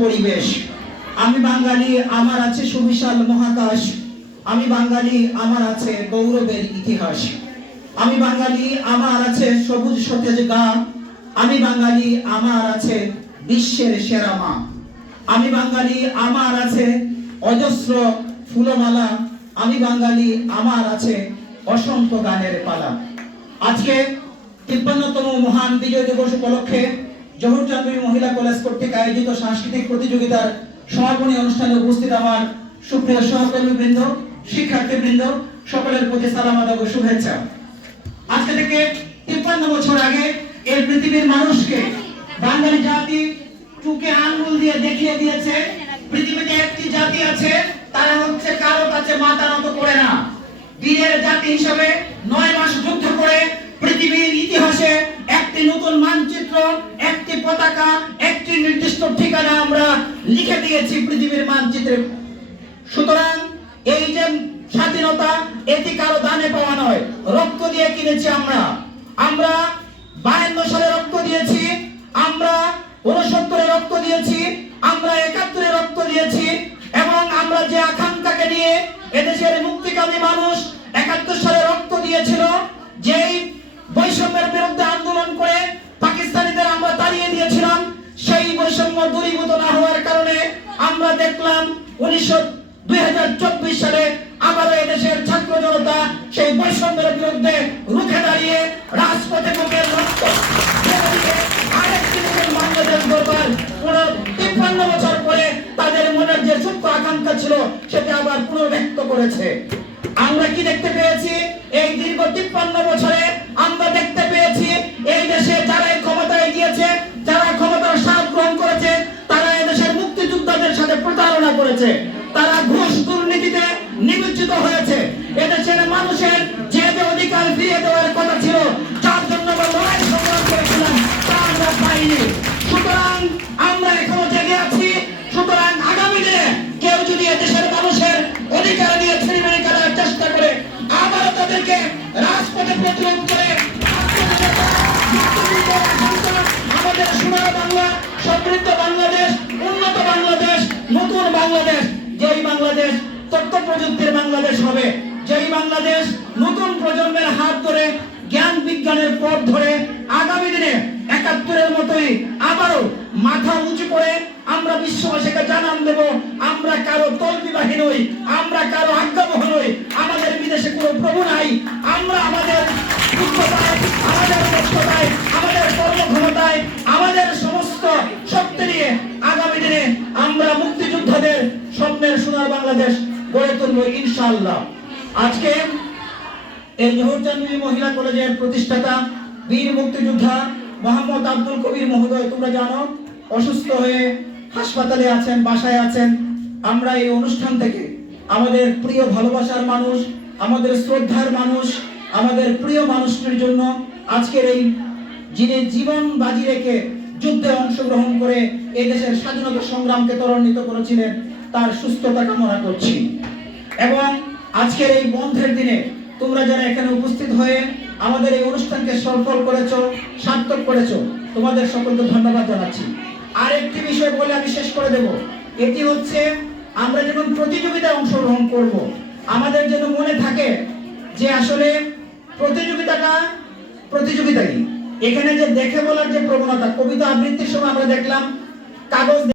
পরিবেশ। আমি বাঙালি, আমার আছে সুবিশাল মহাকাশ। আমি বাঙালি, আমার আছে গৌরবের ইতিহাস। আমি বাঙালি, আমার আছে সবুজ সতেজ গা আমি বাঙালি, আমার আছে বিশ্বের সেরা মা। আমি বাঙালি, আমার আছে অজস্র ফুলমালা। আমি বাঙালি, আমার আছে অসংখ্য গানের পালা। আজকে তিপ্পান্নতম মহান বিজয় দিবস উপলক্ষে জহরচাঁদপুর মহিলা কলেজ কর্তৃক আয়োজিত সাংস্কৃতিক প্রতিযোগিতার সমাপনী অনুষ্ঠানে উপস্থিত আমার সুপ্রিয় সহকর্মী বৃন্দ শিক্ষার্থী বৃন্দ সকলের প্রতি সালাম, আদাব ও শুভেচ্ছা। আজকে থেকে তিপ্পান্ন বছর আগে এই পৃথিবীর মানুষকে বাঙালি জাতি চুকে আঙ্গুল দিয়ে দেখিয়ে দিয়েছে। পৃথিবীতে একটি জাতি আছে, তারা হচ্ছে কারও কাছে মাথা নত করে না। বীরের জাতি হিসাবে নয় একটি পতাকা, একটি নির্দিষ্ট ঠিকানা আমরা লিখে দিয়েছি পৃথিবীর মানচিত্রে। সুতরাং এই যে স্বাধীনতা, এটি কারও দানে পাওয়া নয়, রক্ত দিয়ে কিনেছি আমরা। আমরা বায়ান্ন সালে রক্ত দিয়েছি, আমরা উনসত্তরে রক্ত দিয়েছি, আমরা একাত্তরে রক্ত দিয়েছি, এবং আমরা যে আকাঙ্ক্ষাকে নিয়ে এদেশের মুক্তিকামী মানুষ একাত্তর সালে বৈষম্য দূরীভূত না হওয়ার কারণে আমরা দেখলাম উনিশশো দুই সালে আবারও এদেশের ছাত্র জনতা সেই বৈষম্যের বিরুদ্ধে রুখে দাঁড়িয়ে রাজপথে বছর পরে তাদের মনের যে আকাঙ্ক্ষা ছিল, সেটা আবার করেছে। আমরা কি দেখতে পেয়েছি? এই দীর্ঘ তিপ্পান্ন বছরে করেছে। তারা ঘুষ দুর্নীতিতে নিমজ্জিত হয়েছে। এদেশের মানুষের যে যে অধিকার ফিরিয়ে দেওয়ার কথা ছিল, যার জন্য আমরা সংগ্রাম করেছিলাম, তা আমরা পাইনি। সুতরাং আমরা এখনও জেগে আছি। সুতরাং আগামী দিনে কেউ যদি এদেশের মানুষের অধিকার নিয়ে করার চেষ্টা করে, আবারও তাদেরকে রাজপথে প্রতিরোধ করে আমাদের সোনার বাংলা, সমৃদ্ধ নতুন বাংলাদেশ যেই বাংলাদেশ, তথ্য প্রযুক্তির বাংলাদেশ হবে। যেই বাংলাদেশ, নতুন প্রজন্মের হাত ধরে, জ্ঞান বিজ্ঞানের পথ ধরে, আগামী দিনে একাত্তরের মতোই আবারও মাথা উঁচু করে আমরা বিশ্ববাসীকে জানান দেব, আমরা কারও তলবিবাহী নই, আমরা কারও আজ্ঞাবহ নই, আমাদের বিদেশে কোনো প্রভু নাই, আমরা আমাদের আমাদের দক্ষতায়, আমাদের কর্মক্ষমতায়, আমাদের সমস্ত শক্তি নিয়ে আগামী দিনে আমরা মুক্তিযোদ্ধাদের স্বপ্নের সোনার বাংলাদেশ গড়ে তুলব ইনশাআল্লাহ। আজকে এই জহরচান্দি মহিলা কলেজের প্রতিষ্ঠাতা বীর মুক্তিযোদ্ধা মোহাম্মদ আব্দুল কবির মহোদয়, তোমরা জানো, অসুস্থ হয়ে হাসপাতালে আছেন, বাসায় আছেন। আমরা এই অনুষ্ঠান থেকে আমাদের প্রিয় ভালোবাসার মানুষ, আমাদের শ্রদ্ধার মানুষ, আমাদের প্রিয় মানুষটির জন্য আজকের এই যিনি জীবন বাজি রেখে যুদ্ধে অংশগ্রহণ করে এই দেশের স্বাধীনতা সংগ্রামকে ত্বরান্বিত করেছিলেন, তার সুস্থতা কামনা করছি। এবং আজকের এই বন্ধের দিনে তোমরা যারা এখানে উপস্থিত হয়ে আমাদের এই অনুষ্ঠানকে সফল করেছ, সার্থক করেছ, তোমাদের সকলকে ধন্যবাদ জানাচ্ছি। আর একটি বিষয় বলে আমি শেষ করে দেব। এটি হচ্ছে, আমরা যখন প্রতিযোগিতায় অংশগ্রহণ করব, আমাদের যেন মনে থাকে যে আসলে প্রতিযোগিতাটা প্রতিযোগিতাই। এখানে যে দেখে বলার যে প্রবণতা কবিতা আবৃত্তির সময় আমরা দেখলাম কাগজ